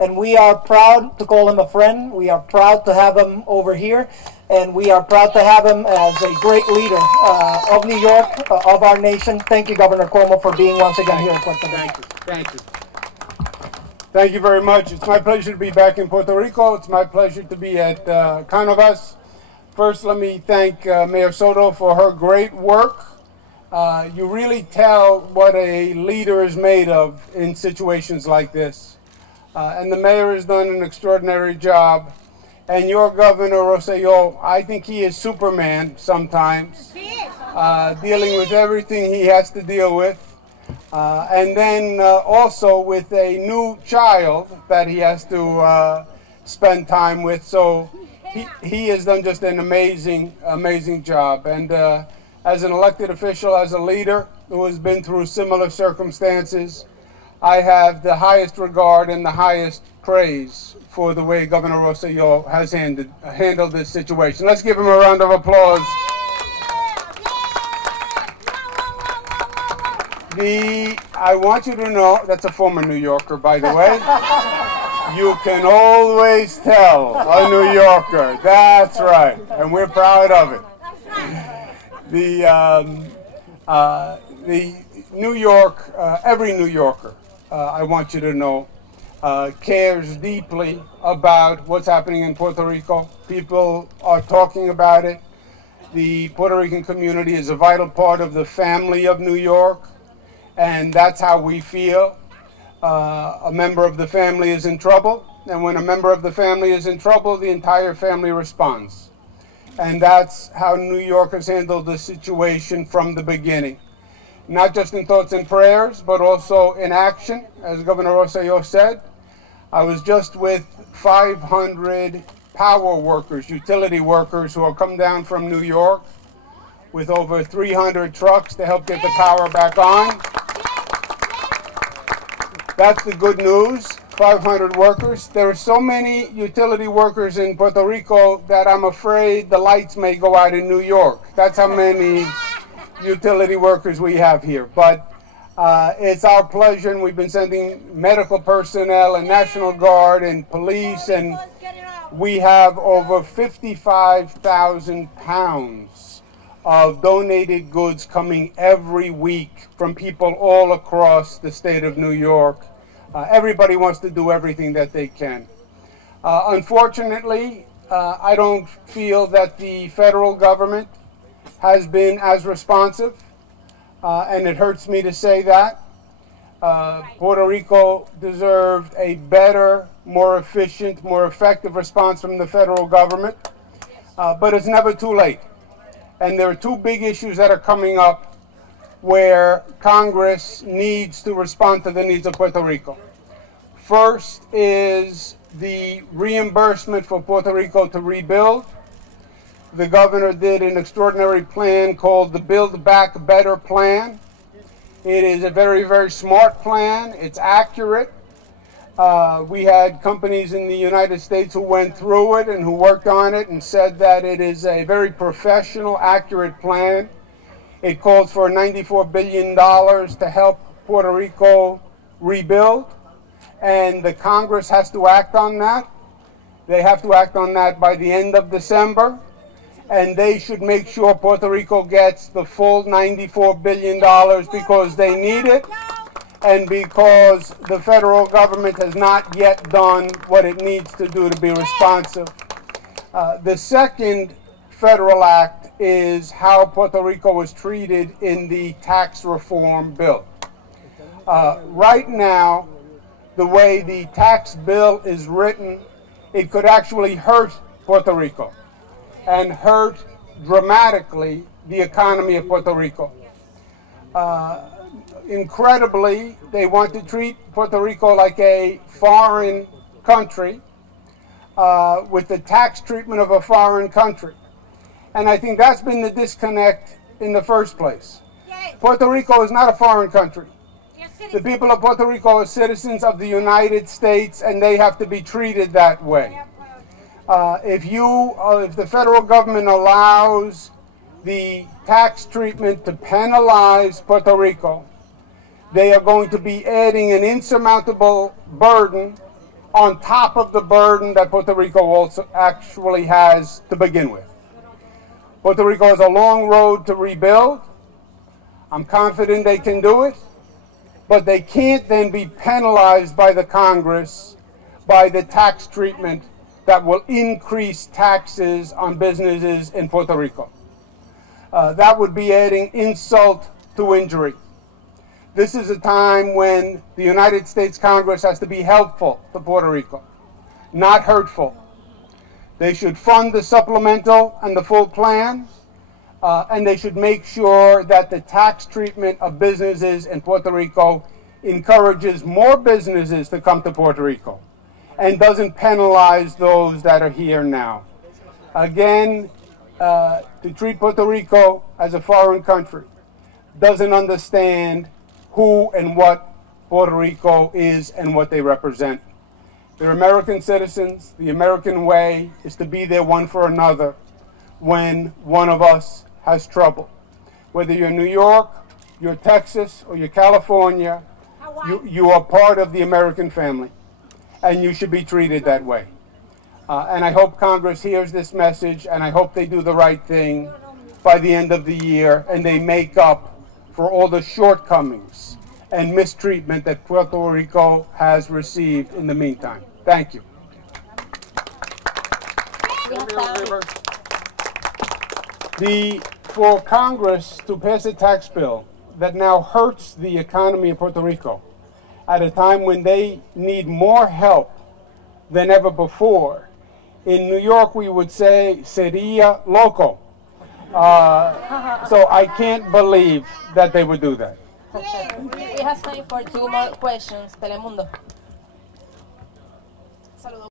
and we are proud to call him a friend. We are proud to have him over here, and we are proud to have him as a great leader of New York, of our nation. Thank you, Governor Cuomo, for being once again here in Puerto Rico. Thank you. Thank you. Thank you very much. It's my pleasure to be back in Puerto Rico. It's my pleasure to be at Cánovas. First, let me thank Mayor Soto for her great work. You really tell what a leader is made of in situations like this. And the mayor has done an extraordinary job. And your governor, Rosselló, I think he is Superman sometimes, dealing with everything he has to deal with. And then also with a new child that he has to spend time with. So he has done just an amazing job. And as an elected official, as a leader who has been through similar circumstances, I have the highest regard and the highest praise for the way Governor Rosselló has handled this situation. Let's give him a round of applause. I want you to know, that's a former New Yorker, by the way. You can always tell a New Yorker. That's right, and we're proud of it. The New York, every New Yorker, I want you to know, cares deeply about what's happening in Puerto Rico. People are talking about it. The Puerto Rican community is a vital part of the family of New York, and that's how we feel. A member of the family is in trouble, and when a member of the family is in trouble, the entire family responds. And that's how New York has handled the situation from the beginning. Not just in thoughts and prayers, but also in action, as Governor Rosselló said. I was just with 500 power workers, utility workers, who have come down from New York with over 300 trucks to help get the power back on. That's the good news, 500 workers. There are so many utility workers in Puerto Rico that I'm afraid the lights may go out in New York. That's how many utility workers we have here. But it's our pleasure, and we've been sending medical personnel and National Guard and police, and we have over 55,000 pounds of donated goods coming every week from people all across the state of New York. Everybody wants to do everything that they can. Unfortunately, I don't feel that the federal government has been as responsive, and it hurts me to say that. Puerto Rico deserved a better, more efficient, more effective response from the federal government, but it's never too late. And there are two big issues that are coming up where Congress needs to respond to the needs of Puerto Rico. First is the reimbursement for Puerto Rico to rebuild. The governor did an extraordinary plan called the Build Back Better plan. It is a very, very smart plan. It's accurate. We had companies in the United States who went through it and who worked on it and said that it is a very professional, accurate plan. It calls for $94 billion to help Puerto Rico rebuild, and the Congress has to act on that. They have to act on that by the end of December, and they should make sure Puerto Rico gets the full $94 billion because they need it and because the federal government has not yet done what it needs to do to be responsive. The second federal act is how Puerto Rico was treated in the tax reform bill. Right now, the way the tax bill is written, it could actually hurt Puerto Rico and hurt dramatically the economy of Puerto Rico. Incredibly, they want to treat Puerto Rico like a foreign country with the tax treatment of a foreign country. And I think that's been the disconnect in the first place. Puerto Rico is not a foreign country. The people of Puerto Rico are citizens of the United States, and they have to be treated that way. If the federal government allows the tax treatment to penalize Puerto Rico, they are going to be adding an insurmountable burden on top of the burden that Puerto Rico also actually has to begin with. Puerto Rico has a long road to rebuild. I'm confident they can do it, but they can't then be penalized by the Congress by the tax treatment that will increase taxes on businesses in Puerto Rico. That would be adding insult to injury. This is a time when the United States Congress has to be helpful to Puerto Rico, not hurtful. They should fund the supplemental and the full plan, and they should make sure that the tax treatment of businesses in Puerto Rico encourages more businesses to come to Puerto Rico and doesn't penalize those that are here now. Again, to treat Puerto Rico as a foreign country doesn't understand who and what Puerto Rico is and what they represent. They're American citizens. The American way is to be there one for another when one of us has trouble. Whether you're New York, you're Texas, or you're California, you are part of the American family, and you should be treated that way. And I hope Congress hears this message, and I hope they do the right thing by the end of the year, and they make up for all the shortcomings and mistreatment that Puerto Rico has received in the meantime. Thank you. For Congress to pass a tax bill that now hurts the economy of Puerto Rico at a time when they need more help than ever before, in New York we would say, sería loco. So I can't believe that they would do that. We have time for 2 more questions. Telemundo. Saludos.